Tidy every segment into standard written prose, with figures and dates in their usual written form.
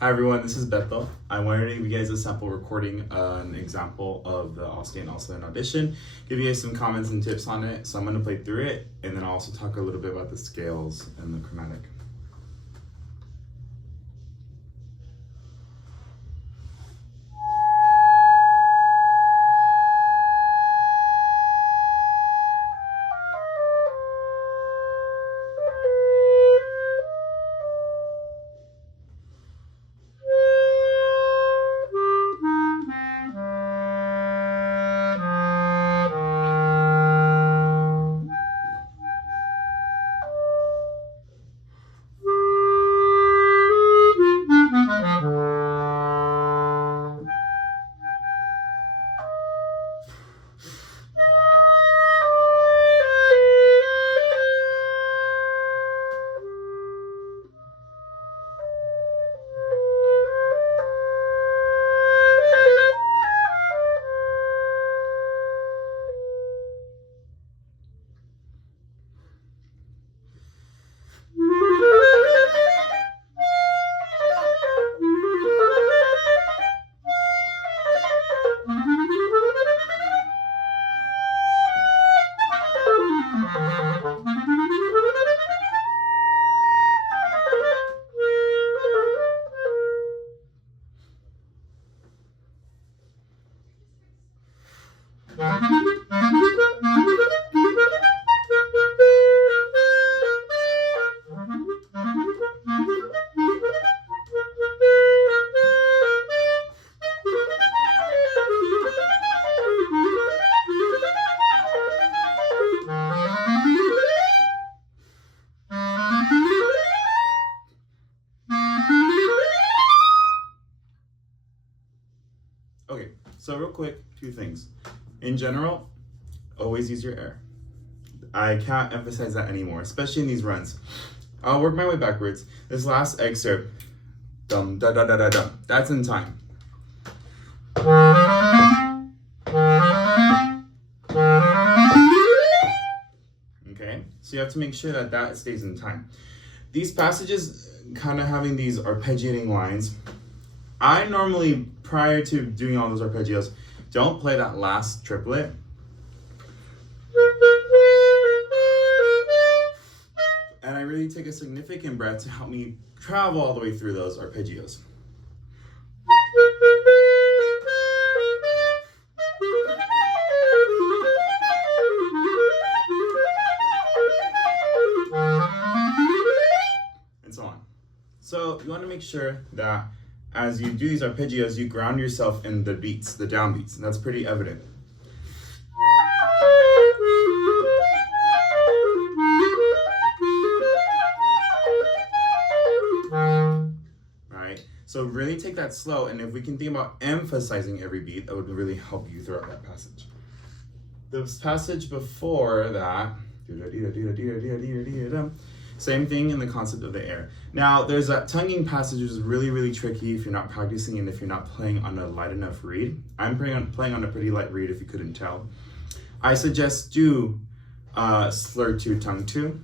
Hi everyone, this is Beto. I wanted to give you guys a sample recording, an example of the All State and also an audition, give you guys some comments and tips on it. So I'm going to play through it and then I'll also talk a little bit about the scales and the chromatic. Okay, so real quick, two things. In general, always use your air. I can't emphasize that anymore, especially in these runs. I'll work my way backwards. This last excerpt, dum da da da da dum, that's in time. Okay, so you have to make sure that that stays in time. These passages, kind of having these arpeggiating lines, I normally, prior to doing all those arpeggios, don't play that last triplet. And I really take a significant breath to help me travel all the way through those arpeggios. And so on. So you want to make sure that as you do these arpeggios, you ground yourself in the beats, the downbeats, and that's pretty evident. Right? So really take that slow, and if we can think about emphasizing every beat, that would really help you throughout that passage. The passage before that, same thing in the concept of the air. Now, there's that tonguing passage which is really, really tricky if you're not practicing and if you're not playing on a light enough reed. I'm playing on a pretty light reed if you couldn't tell. I suggest do slur 2, tongue 2.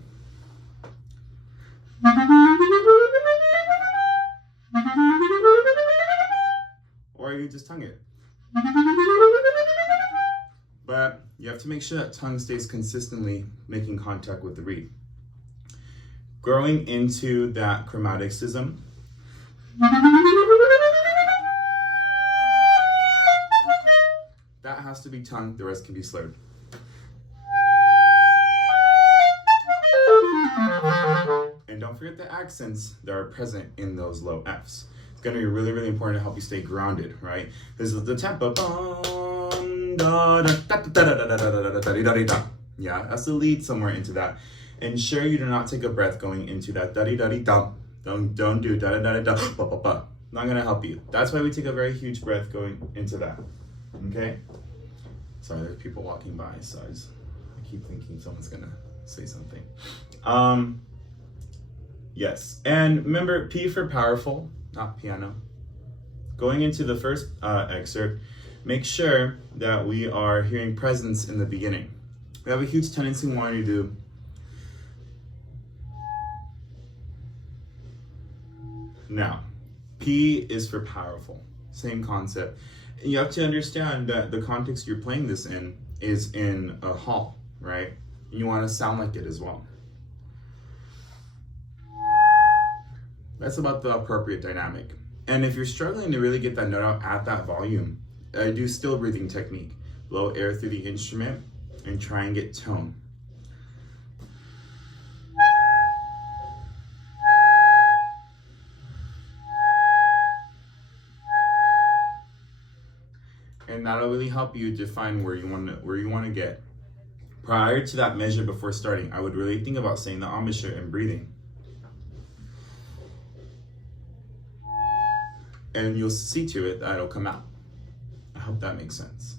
Or you just tongue it. But you have to make sure that tongue stays consistently making contact with the reed. Growing into that chromaticism. That has to be tongue, the rest can be slurred. And don't forget the accents that are present in those low Fs. It's going to be really, really important to help you stay grounded, right? This is the tempo. Yeah, that's the lead somewhere into that. Ensure you do not take a breath going into that da-dee-da-dee-dum. Don't do da-da-da-da-dum, ba-ba-ba. Not gonna help you. That's why we take a very huge breath going into that. Okay? Sorry, there's people walking by, so I keep thinking someone's gonna say something. Yes, and remember, P for powerful, not piano. Going into the first excerpt, make sure that we are hearing presence in the beginning. We have a huge tendency wanting to do now. P is for powerful. Same concept. And you have to understand that the context you're playing this in is in a hall, right? And you want to sound like it as well. That's about the appropriate dynamic. And if you're struggling to really get that note out at that volume, I do still breathing technique. Blow air through the instrument and try and get tone. And that'll really help you define where you want to get. Prior to that measure before starting, I would really think about saying the embouchure and breathing. And you'll see to it that it'll come out. I hope that makes sense.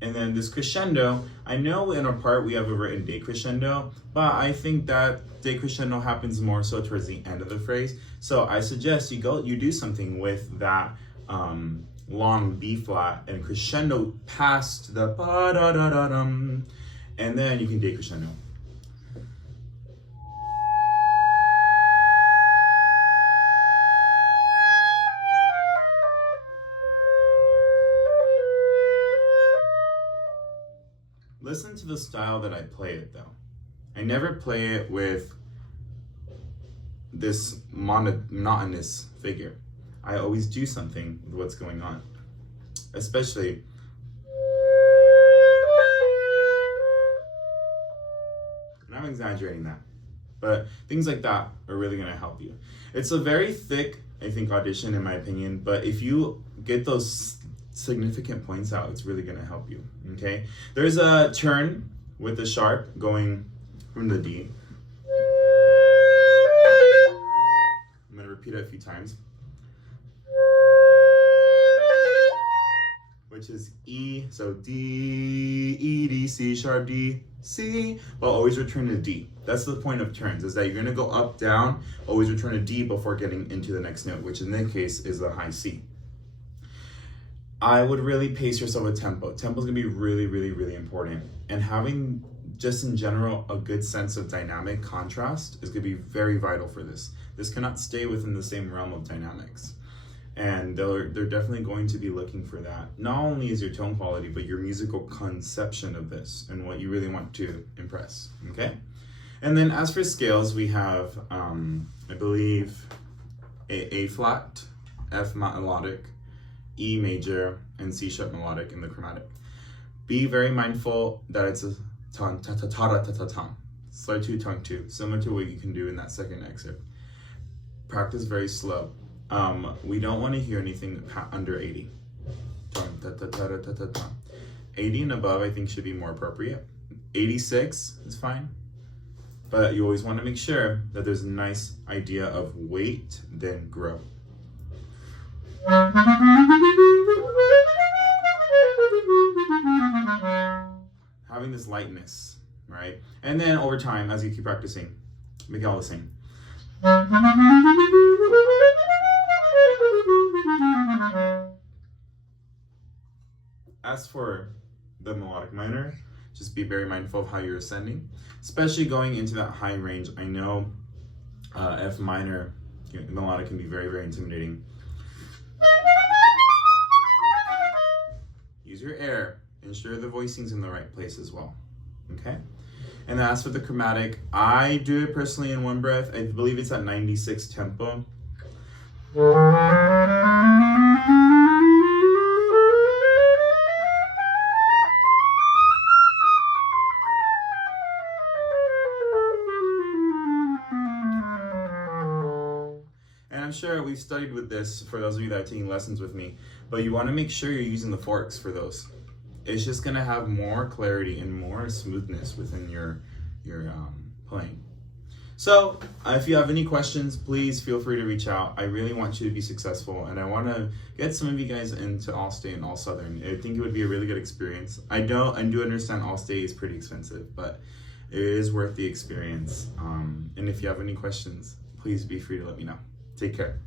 And then this crescendo, I know in our part we have a written decrescendo, but I think that decrescendo happens more so towards the end of the phrase. So I suggest you do something with that long B flat and crescendo past the ba da da da dum, and then you can decrescendo. Listen to the style that I play it though. I never play it with this monotonous figure. I always do something with what's going on. Especially and I'm exaggerating that, but things like that are really gonna help you. It's a very thick, I think, audition in my opinion, but if you get those significant points out, it's really gonna help you, okay? There's a turn with the sharp going from the D. I'm gonna repeat it a few times. Which is E, so D, E, D, C, sharp, D, C, but always return to D. That's the point of turns, is that you're gonna go up, down, always return to D before getting into the next note, which in this case is the high C. I would really pace yourself with tempo. Tempo is gonna be really, really, really important. And having, just in general, a good sense of dynamic contrast is gonna be very vital for this. This cannot stay within the same realm of dynamics. And they're definitely going to be looking for that. Not only is your tone quality, but your musical conception of this and what you really want to impress, okay? And then as for scales, we have, I believe, A flat, F melodic, E major, and C sharp melodic in the chromatic. Be very mindful that it's a ton, ta ta ta ta ta ta ta. Slide 2, tongue 2, similar to what you can do in that second excerpt. Practice very slow. We don't want to hear anything under 80. 80 and above, I think, should be more appropriate. 86 is fine, but you always want to make sure that there's a nice idea of wait, then grow. Having this lightness, right? And then over time, as you keep practicing, make it all the same. As for the melodic minor, just be very mindful of how you're ascending, especially going into that high range. I know F minor melodic can be very, very intimidating. Use your air. Ensure the voicing's in the right place as well, okay? And as for the chromatic, I do it personally in one breath. I believe it's at 96 tempo. And I'm sure we've studied with this for those of you that are taking lessons with me, but you want to make sure you're using the forks for those. It's just gonna have more clarity and more smoothness within your playing. So if you have any questions, please feel free to reach out. I really want you to be successful, and I want to get some of you guys into All-State and All-Southern. I think it would be a really good experience. I do understand All-State is pretty expensive, but it is worth the experience. And if you have any questions, please be free to let me know. Take care.